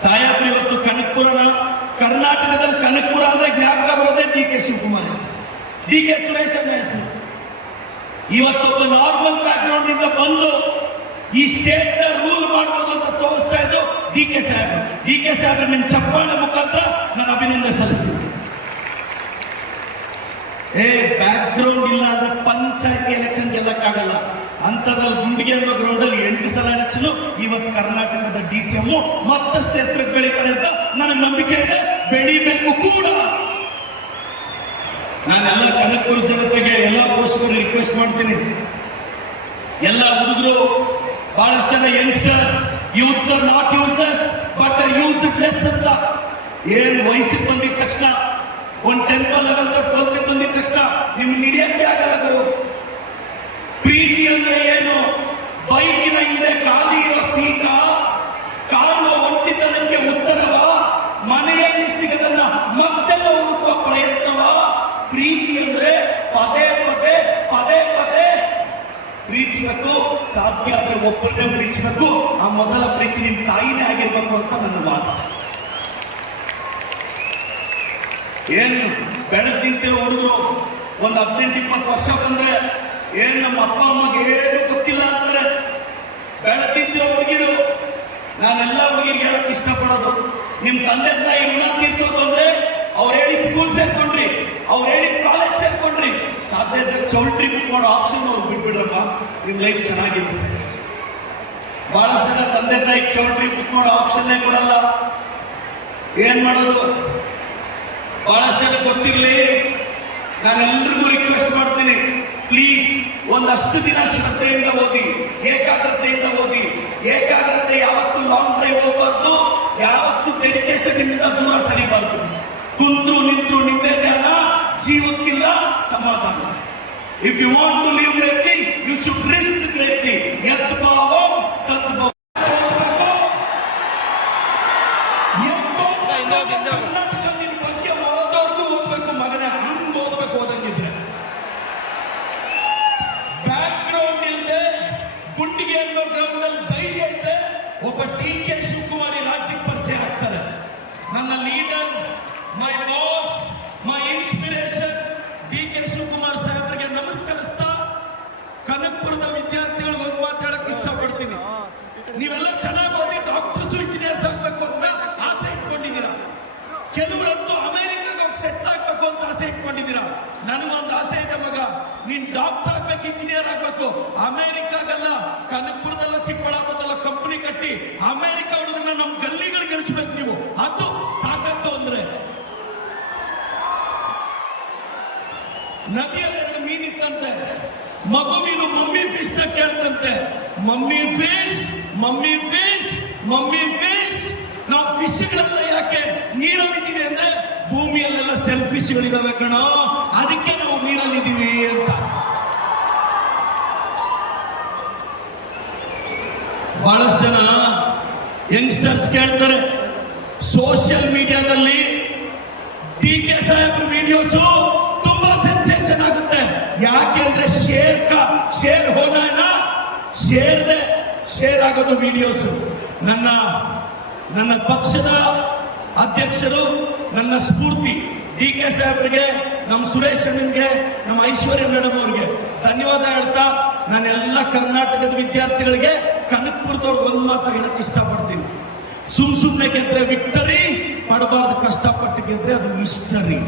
ಸಾಹೇಬ್ರು ಇವತ್ತು ಕನಕಪುರನ ಕರ್ನಾಟಕದಲ್ಲಿ ಕನಕ್ಪುರ ಅಂದ್ರೆ ಜ್ಞಾಪಕ ಬರೋದೇ ಡಿ ಕೆ ಶಿವಕುಮಾರ್ ಹೆಸರು. ಡಿ ಕೆ ಸುರೇಶ್ ಅನ್ನ ಹೆಸರು. ಇವತ್ತೊಬ್ಬ ನಾರ್ಮಲ್ ಬ್ಯಾಕ್ಗ್ರೌಂಡ್ ಇಂದ ಬಂದು ಈ ಸ್ಟೇಟ್ನ ರೂಲ್ ಮಾಡಬಹುದು ಅಂತ ತೋರಿಸ್ತಾ ಇದ್ದು D K Saheb. D K ಸಾಹೇಬ್ ನಿನ್ನ ಚಪ್ಪಾಳೆ ಮುಖಾಂತರ ನಾನು ಅಭಿನಂದನೆ ಸಲ್ಲಿಸ್ತೀನಿ. ಏ ಬ್ಯಾಕ್ ಗ್ರೌಂಡ್ ಇಲ್ಲ ಅಂದ್ರೆ ಪಂಚಾಯತಿ ಎಲೆಕ್ಷನ್ ಗೆಲ್ಲಕ್ಕಾಗಲ್ಲ. ಅಂತದ್ರಲ್ಲಿ ಗುಂಡಿಗೆ ಅನ್ನೋ ಗ್ರೌಂಡ್ ಅಲ್ಲಿ ಎಂಟು ಸಲ ಎಲೆಕ್ಷನ್ ಇವತ್ತು ಕರ್ನಾಟಕದ ಡಿ ಸಿ ಎಂ ಮತ್ತಷ್ಟು ಎತ್ತರಕ್ಕೆ ಬೆಳೀತಾರೆ ಅಂತ ನನಗೆ ನಂಬಿಕೆ ಇದೆ. ಬೆಳಿಬೇಕು ಕೂಡ. ನಾನೆಲ್ಲ ಕನಕಪುರ ಜನತೆಗೆ ಎಲ್ಲ ಪೋಷಕರು ರಿಕ್ವೆಸ್ಟ್ ಮಾಡ್ತೀನಿ. ಎಲ್ಲ ಹುಡುಗರು, ಬಹಳಷ್ಟು ಜನ youngsters youths are not useless but are use less ಅಂತ. ಏನ್ ವಯಸ್ಸಿಗೆ ಬಂದಿದ ತಕ್ಷಣ, ಒಂದು ಟೆಂತ್ ಲೆವೆಂತ್ ಟ್ವೆಲ್ತ್ ಬಂದಿದ ತಕ್ಷಣ ನಿಮ್ಗೆ ಹಿಡಿಯಕ್ಕೆ ಆಗಲ್ಲ ಗುರು. ಪ್ರೀತಿ ಅಂದ್ರೆ ಏನು? ಬೈಕಿನ ಹಿಂದೆ ಖಾಲಿ ಇರೋ ಸೀಟ? ಕಾಡುವ ಒಂಟಿತನಕ್ಕೆ ಉತ್ತರವ? ಮನೆಯಲ್ಲಿ ಸಿಗದನ್ನ ಮತ್ತೆಲ್ಲ ಹುಡುಕುವ ಪ್ರಯತ್ನವ? ಪ್ರೀತಿ ಅಂದ್ರೆ ಪದೇ ಪದೇ ಪದೇ ಪದೇ ಪ್ರೀತಿಸ್ಬೇಕು. ಸಾಧ್ಯ ಆದ್ರೆ ಒಬ್ಬರನ್ನೇ ಪ್ರೀತಿಸ್ಬೇಕು. ಆ ಮೊದಲ ಪ್ರೀತಿ ನಿಮ್ ತಾಯಿನೇ ಆಗಿರ್ಬೇಕು ಅಂತ ನನ್ನ ವಾದ ಏನು? ಬೆಳಗ್ ನಿಂತಿರೋ ಹುಡುಗರು ಒಂದು ಹದಿನೆಂಟು ಇಪ್ಪತ್ತು ವರ್ಷ ಬಂದ್ರೆ ಏನ್ ನಮ್ಮ ಅಪ್ಪ ಅಮ್ಮಗೆ ಏನು ಗೊತ್ತಿಲ್ಲ ಅಂತಾರೆ. ನಿಂತಿರೋ ಹುಡುಗಿರು, ನಾನೆಲ್ಲ ಹುಡುಗಿರಿಗೆ ಹೇಳಕ್ ಇಷ್ಟಪಡೋದು. ನಿಮ್ ತಂದೆ ತಾಯಿ ಋಣ ತೀರ್ಸೋದು ಅಂದ್ರೆ ಅವ್ರು ಹೇಳಿ ಸ್ಕೂಲ್ ಸೇರ್ಕೊಂಡ್ರಿ, ಅವ್ರು ಹೇಳಿ ಕಾಲೇಜ್ ಸೇರ್ಕೊಂಡ್ರಿ. ಸಾಧ್ಯ ಇದ್ರೆ ಚೌಲ್ಟ್ರಿ ಬುಕ್ ಮಾಡೋ ಆಪ್ಷನ್ ಅವ್ರಿಗೆ ಬಿಟ್ಬಿಡ್ರಪ್ಪ. ನಿಮ್ ಲೈಫ್ ಚೆನ್ನಾಗಿರುತ್ತೆ. ಬಹಳಷ್ಟು ಜನ ತಂದೆ ತಾಯಿ ಚೌಲ್ಟ್ರಿ ಬುಕ್ ಮಾಡೋ ಆಪ್ಷನ್ನೇ ಕೊಡಲ್ಲ. ಏನ್ ಮಾಡೋದು? ಬಹಳಷ್ಟು ಜನ ಗೊತ್ತಿರಲಿ. ನಾನೆಲ್ರಿಗೂ ರಿಕ್ವೆಸ್ಟ್ ಮಾಡ್ತೀನಿ. ಪ್ಲೀಸ್ ಒಂದಷ್ಟು ದಿನ ಶ್ರದ್ಧೆಯಿಂದ ಓದಿ, ಏಕಾಗ್ರತೆಯಿಂದ ಓದಿ. ಏಕಾಗ್ರತೆ ಯಾವತ್ತು ಲಾಂಗ್ ಡ್ರೈವ್ ಹೋಗ್ಬಾರ್ದು, ಯಾವತ್ತು ಡೆಡಿಕೇಶನ್ ನಿಮ್ಮಿಂದ ದೂರ ಸರಿಬಾರ್ದು. ಕುಂತ್ರು, ನಿಂತ್ರು ನಿಂದೆ ಧ್ಯಾನ, ಜೀವಕ್ಕಿಲ್ಲ ಸಮಾಧಾನ. If you want to live greatly you should risk greatly inspiration D K Shivakumar ಸಾಹೇಬರಿಗೆ ನಮಸ್ಕರಿಸ್ತಾ ಕನಕಪುರದ ವಿದ್ಯಾರ್ಥಿಗಳಿಗೆ ಒಂದು ಮಾತಾಡಕ್ಕೆ ಇಷ್ಟಪಡ್ತೀನಿ. ನೀವೆಲ್ಲ ಚೆನ್ನಾಗಿ ಓದಿ ಡಾಕ್ಟರ್ಸ್ ಇಂಜಿನಿಯರ್ಸ್ ಆಗ್ಬೇಕು ಅಂತ ಆಸೆ ಇಟ್ಕೊಂಡಿದ್ದೀರಾ? ಕೆಲವರಂತೂ ಅಮೆರಿಕಾಗ ಸೆಟ್ ಆಗ್ಬೇಕು ಅಂತ ಆಸೆ ಇಟ್ಕೊಂಡಿದ್ದೀರಾ? ನನಗೊಂದು ಆಸೆ ಇದೆ ಮಗ. ನೀನ್ ಡಾಕ್ಟರ್ ಆಗ್ಬೇಕು, ಇಂಜಿನಿಯರ್ ಆಗ್ಬೇಕು. ಅಮೆರಿಕಾಗಲ್ಲ ಕನಕಪುರದಲ್ಲ ನದಿಯಲ್ಲಿ ಎರಡು ಮೀನಿತ್ತಂತೆ ಮಗು ಮಮ್ಮಿ ಫಿಶ್ನ ಕೇಳ್ತಂತೆ. Mummy fish mummy fish mummy fish ನಾವು ಫಿಶ್ಗಳೆಲ್ಲ ಯಾಕೆ ನೀರಲ್ಲಿದ್ದೀವಿ ಅಂದ್ರೆ ಭೂಮಿಯಲ್ಲೆಲ್ಲ ಸೆಲ್ಫಿಶ್ಗಳಿದಾವೆ ಕಣೋ. ಅದಕ್ಕೆ ನಾವು ನೀರಲ್ಲಿದ್ದೀವಿ ಅಂತ. ಬಹಳಷ್ಟು ಜನ ಯಂಗ್ಸ್ಟರ್ಸ್ ಕೇಳ್ತಾರೆ. ಸೋಷಿಯಲ್ ಮೀಡಿಯಾದಲ್ಲಿ ಡಿ ಕೆ ಸಾಹೇಬ್ರ ವಿಡಿಯೋಸು ಶೇರ್ ಕಾ ಶೇರ್ ಹೋನ ಶೇರ್ದೆ ಶೇರ್ ಆಗೋದು ವಿಡಿಯೋಸ್ ನನ್ನ ನನ್ನ ಪಕ್ಷದ ಅಧ್ಯಕ್ಷರು, ನನ್ನ ಸ್ಫೂರ್ತಿ ಡಿ ಕೆ ಸಾಹೇಬ್ರಿಗೆ, ನಮ್ಮ ಸುರೇಶ್ ಅಣ್ಣನ್ಗೆ, ನಮ್ಮ ಐಶ್ವರ್ಯ ಮೇಡಮ್ ಅವ್ರಿಗೆ ಧನ್ಯವಾದ ಹೇಳ್ತಾ ನಾನೆಲ್ಲ ಕರ್ನಾಟಕದ ವಿದ್ಯಾರ್ಥಿಗಳಿಗೆ ಕನಕಪುರದವ್ರಿಗೆ ಒಂದು ಮಾತು ಹೇಳಕ್ ಇಷ್ಟಪಡ್ತೀನಿ. ಸುಮ್ ಸುಮ್ಮನೆ ಗೆದ್ರೆ ವಿಕ್ಟರಿ ಪಡಬಾರ್ದು ಕಷ್ಟಪಟ್ಟು ಗೆದ್ರೆ ಅದು ಹಿಸ್ಟರಿ